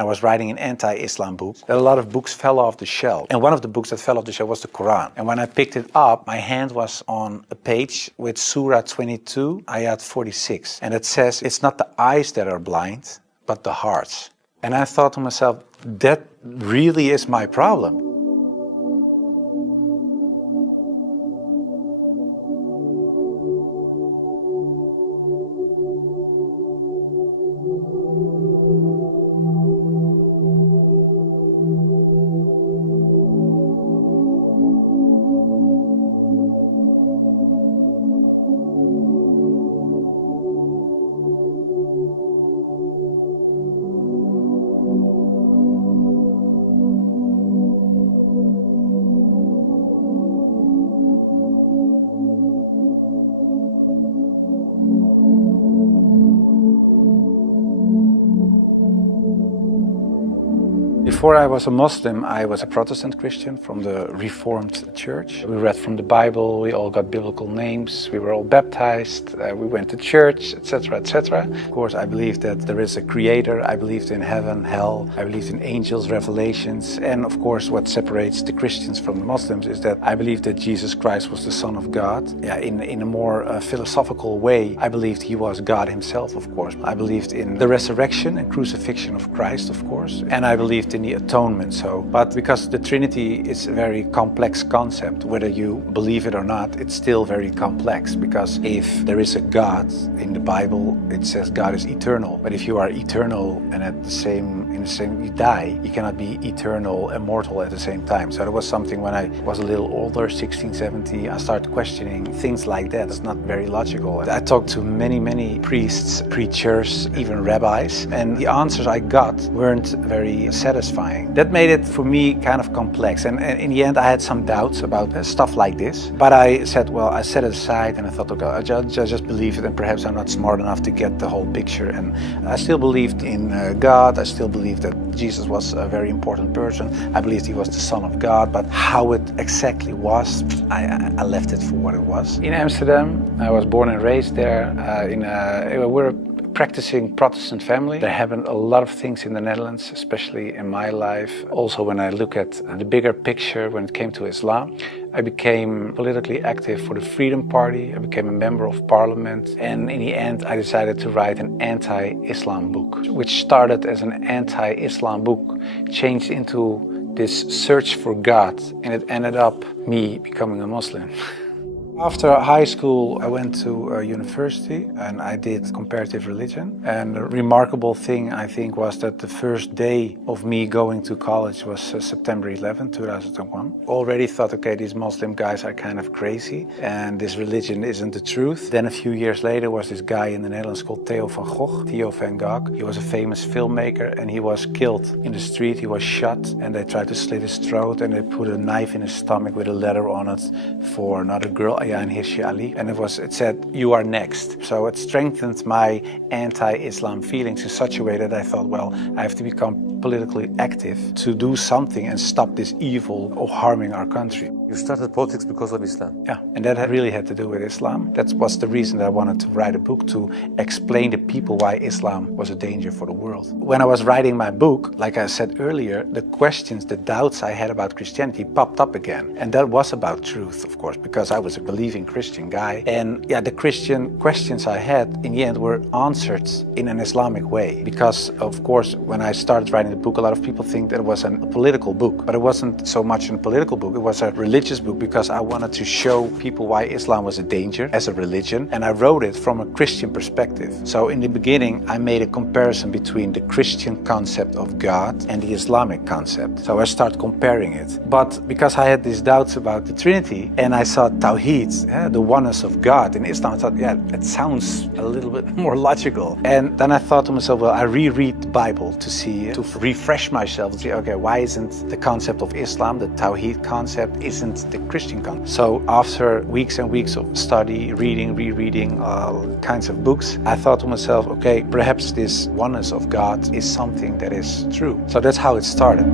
I was writing an anti-Islam book. A lot of books fell off the shelf. And one of the books that fell off the shelf was the Quran. And when I picked it up, my hand was on a page with Surah 22, Ayat 46. And it says, it's not the eyes that are blind, but the hearts. And I thought to myself, that really is my problem. Before I was a Muslim, I was a Protestant Christian from the Reformed Church. We read from the Bible, we all got biblical names, we were all baptized, we went to church, etc., etc. Of course, I believed that there is a creator, I believed in heaven, hell, I believed in angels, revelations, and of course what separates the Christians from the Muslims is that I believed that Jesus Christ was the Son of God. In a more philosophical way, I believed he was God himself, of course. I believed in the resurrection and crucifixion of Christ, of course, and I believed in the atonement. But because the Trinity is a very complex concept, whether you believe it or not, it's still very complex, because if there is a God in the Bible, it says God is eternal. But if you are eternal and in the same you die, you cannot be eternal, immortal at the same time. So it was something when I was a little older, 16, 17, I started questioning things like that. It's not very logical. I talked to many priests, preachers, even rabbis, and the answers I got weren't very satisfying. That made it for me kind of complex, and in the end I had some doubts about stuff like this, but I said, well, I set it aside and I thought, okay, I just believe it, and perhaps I'm not smart enough to get the whole picture. And I still believed in God. I still believed that Jesus was a very important person. I believed he was the Son of God, but how it exactly was, I left it for what it was. In Amsterdam, I was born and raised there. We're a practicing Protestant family. There happened a lot of things in the Netherlands, especially in my life. Also, when I look at the bigger picture when it came to Islam, I became politically active for the Freedom Party. I became a member of parliament. And in the end, I decided to write an anti-Islam book, which started as an anti-Islam book, changed into this search for God, and it ended up me becoming a Muslim. After high school, I went to university and I did comparative religion. And the remarkable thing, I think, was that the first day of me going to college was September 11, 2001. Already thought, okay, these Muslim guys are kind of crazy and this religion isn't the truth. Then a few years later was this guy in the Netherlands called Theo van Gogh. He was a famous filmmaker and he was killed in the street. He was shot and they tried to slit his throat and they put a knife in his stomach with a letter on it for another girl. And Hirsi Ali, and it said, "You are next." So it strengthened my anti-Islam feelings in such a way that I thought, well, I have to become politically active to do something and stop this evil of harming our country. You started politics because of Islam? Yeah, and that really had to do with Islam. That was the reason that I wanted to write a book, to explain to people why Islam was a danger for the world. When I was writing my book, like I said earlier, the questions, the doubts I had about Christianity popped up again. And that was about truth, of course, because I was a believing Christian guy. And yeah, the Christian questions I had in the end were answered in an Islamic way. Because, of course, when I started writing the book, a lot of people think that it was a political book, but it wasn't so much a political book. It was a religious book, because I wanted to show people why Islam was a danger as a religion, and I wrote it from a Christian perspective. So in the beginning, I made a comparison between the Christian concept of God and the Islamic concept. So I started comparing it. But because I had these doubts about the Trinity, and I saw Tawheed, the oneness of God in Islam, I thought, yeah, it sounds a little bit more logical. And then I thought to myself, well, I reread the Bible to refresh myself, to see, okay, why isn't the concept of Islam, the Tawheed concept, isn't the Christian concept? So after weeks and weeks of study, reading, rereading all kinds of books, I thought to myself, okay, perhaps this oneness of God is something that is true. So that's how it started.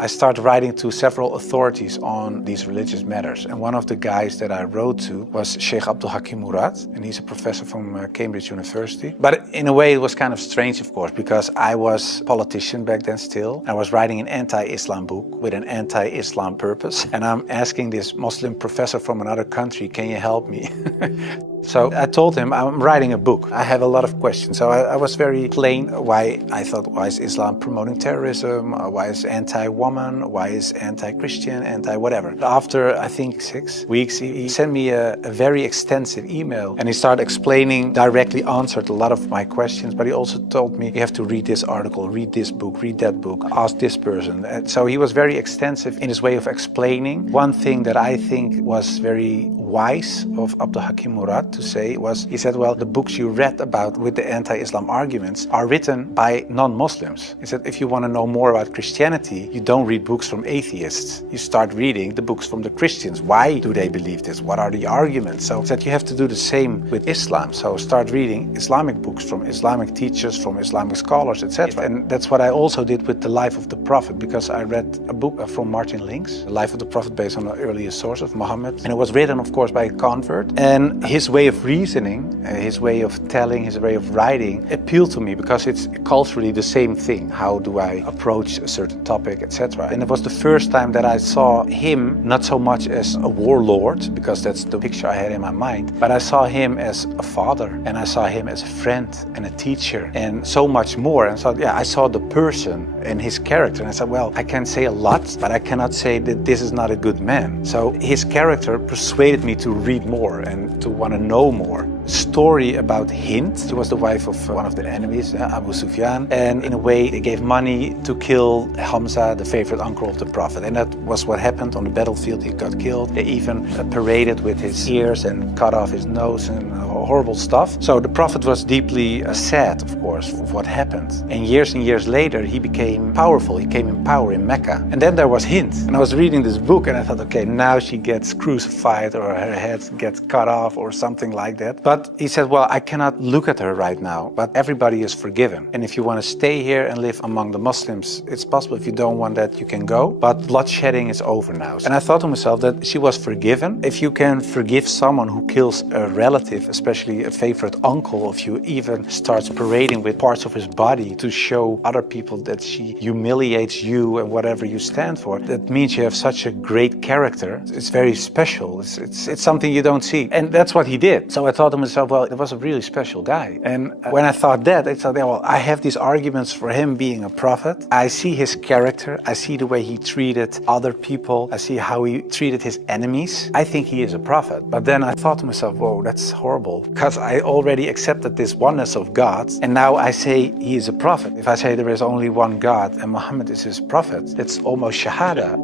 I started writing to several authorities on these religious matters. And one of the guys that I wrote to was Sheikh Abdul Hakim Murad, and he's a professor from Cambridge University. But in a way it was kind of strange, of course, because I was a politician back then still. I was writing an anti-Islam book with an anti-Islam purpose. And I'm asking this Muslim professor from another country, can you help me? So I told him I'm writing a book. I have a lot of questions. So I was very plain why I thought, why is Islam promoting terrorism? Why is anti-woman? Why is anti-Christian? Anti-whatever. After, I think, 6 weeks, he sent me a very extensive email. And he started explaining, directly answered a lot of my questions. But he also told me, you have to read this article, read this book, read that book, ask this person. And so he was very extensive in his way of explaining. One thing that I think was very wise of Abdul Hakim Murad to say was, he said, well, the books you read about with the anti-Islam arguments are written by non-Muslims. He said, if you want to know more about Christianity, you don't read books from atheists. You start reading the books from the Christians. Why do they believe this? What are the arguments? So he said, you have to do the same with Islam. So start reading Islamic books from Islamic teachers, from Islamic scholars, etc. And that's what I also did with the life of the Prophet, because I read a book from Martin Links, The Life of the Prophet, based on the earliest source of Muhammad. And it was written, of course, by a convert. And his way of reasoning, his way of telling, his way of writing appealed to me, because it's culturally the same thing. How do I approach a certain topic, etc. And it was the first time that I saw him not so much as a warlord, because that's the picture I had in my mind, but I saw him as a father, and I saw him as a friend and a teacher, and so much more. And so, yeah, I saw the person and his character, and I said, well, I can say a lot, but I cannot say that this is not a good man. So his character persuaded me to read more and to want to know more. Story about Hind. She was the wife of one of the enemies, Abu Sufyan, and in a way they gave money to kill Hamza, the favorite uncle of the Prophet, and that was what happened on the battlefield. He got killed. They even paraded with his ears and cut off his nose and horrible stuff. So the Prophet was deeply sad, of course, of what happened. And years later he became powerful. He came in power in Mecca. And then there was Hind. And I was reading this book and I thought, okay, now she gets crucified or her head gets cut off or something like that. But he said, well, I cannot look at her right now, but everybody is forgiven. And if you want to stay here and live among the Muslims, it's possible. If you don't want that, you can go. But bloodshedding is over now. And I thought to myself that she was forgiven. If you can forgive someone who kills a relative, especially a favorite uncle of you, even starts parading with parts of his body to show other people that she humiliates you and whatever you stand for, that means you have such a great character. It's very special. It's something you don't see. And that's what he did. So I thought to myself, well, it was a really special guy. And when I thought that, I thought, well, I have these arguments for him being a prophet. I see his character. I see the way he treated other people. I see how he treated his enemies. I think he is a prophet. But then I thought to myself, whoa, that's horrible. Because I already accepted this oneness of God. And now I say he is a prophet. If I say there is only one God and Muhammad is his prophet, that's almost shahada.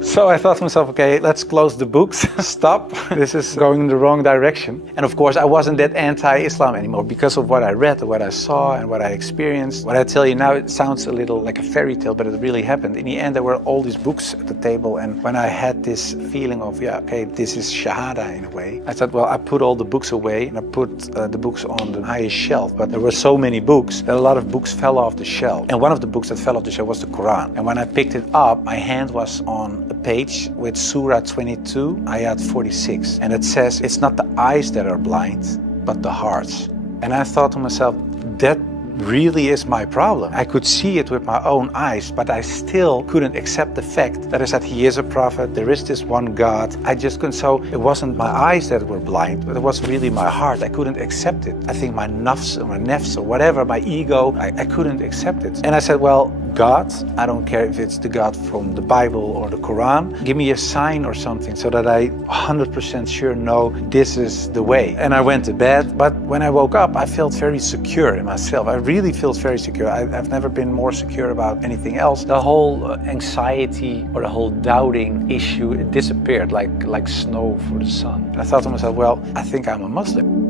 So I thought to myself, okay, let's close the books, stop. This is going in the wrong direction. And of course, I wasn't that anti-Islam anymore because of what I read, what I saw, and what I experienced. What I tell you now, it sounds a little like a fairy tale, but it really happened. In the end, there were all these books at the table. And when I had this feeling of, yeah, okay, this is shahada in a way, I thought, well, I put all the books away and I put the books on the highest shelf. But there were so many books that a lot of books fell off the shelf. And one of the books that fell off the shelf was the Quran. And when I picked it up, my hand was on a page with Surah 22, Ayat 46. And it says, it's not the eyes that are blind, but the hearts. And I thought to myself, that really is my problem. I could see it with my own eyes, but I still couldn't accept the fact that I said he is a prophet, there is this one God. I just couldn't. So it wasn't my eyes that were blind, but it was really my heart. I couldn't accept it. I think my nafs or whatever, my ego, I couldn't accept it. And I said, well, God. I don't care if it's the God from the Bible or the Quran. Give me a sign or something so that I 100% sure know this is the way. And I went to bed, but when I woke up, I felt very secure in myself. I really felt very secure. I've never been more secure about anything else. The whole anxiety or the whole doubting issue, it disappeared like snow for the sun. I thought to myself, well, I think I'm a Muslim.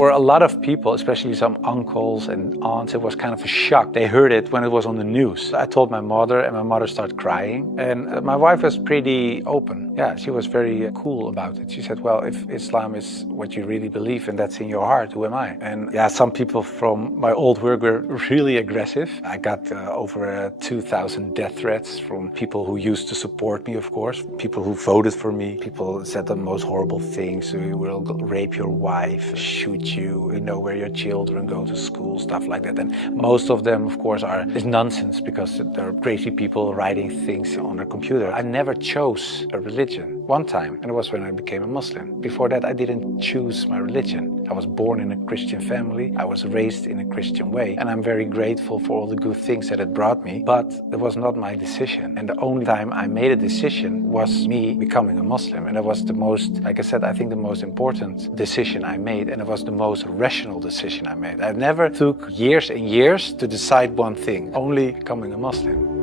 For a lot of people, especially some uncles and aunts, it was kind of a shock. They heard it when it was on the news. I told my mother, and my mother started crying. And my wife was pretty open. Yeah, she was very cool about it. She said, well, if Islam is what you really believe and that's in your heart, who am I? And yeah, some people from my old work were really aggressive. I got over 2,000 death threats from people who used to support me, of course. People who voted for me. People said the most horrible things. We will rape your wife, shoot you, know where your children go to school, stuff like that. And most of them, of course, is nonsense because they're crazy people writing things on their computer. I never chose a religion. One time, and it was when I became a Muslim. Before that, I didn't choose my religion. I was born in a Christian family. I was raised in a Christian way, and I'm very grateful for all the good things that it brought me, but it was not my decision. And the only time I made a decision was me becoming a Muslim. And it was the most, like I said, I think the most important decision I made, and it was the most rational decision I made. I never took years and years to decide one thing, only becoming a Muslim.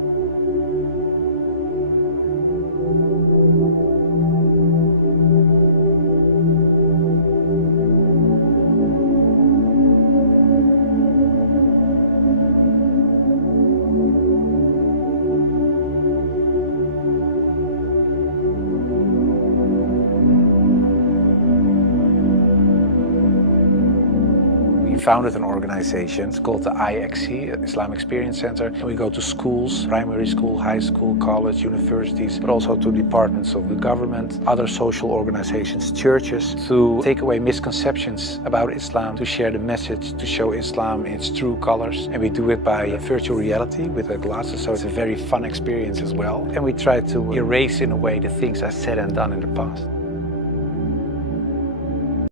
We founded an organization. It's called the IXC, Islam Experience Center. And we go to schools, primary school, high school, college, universities, but also to departments of the government, other social organizations, churches, to take away misconceptions about Islam, to share the message, to show Islam in its true colors. And we do it by virtual reality with the glasses, so it's a very fun experience as well. And we try to erase in a way the things I said and done in the past.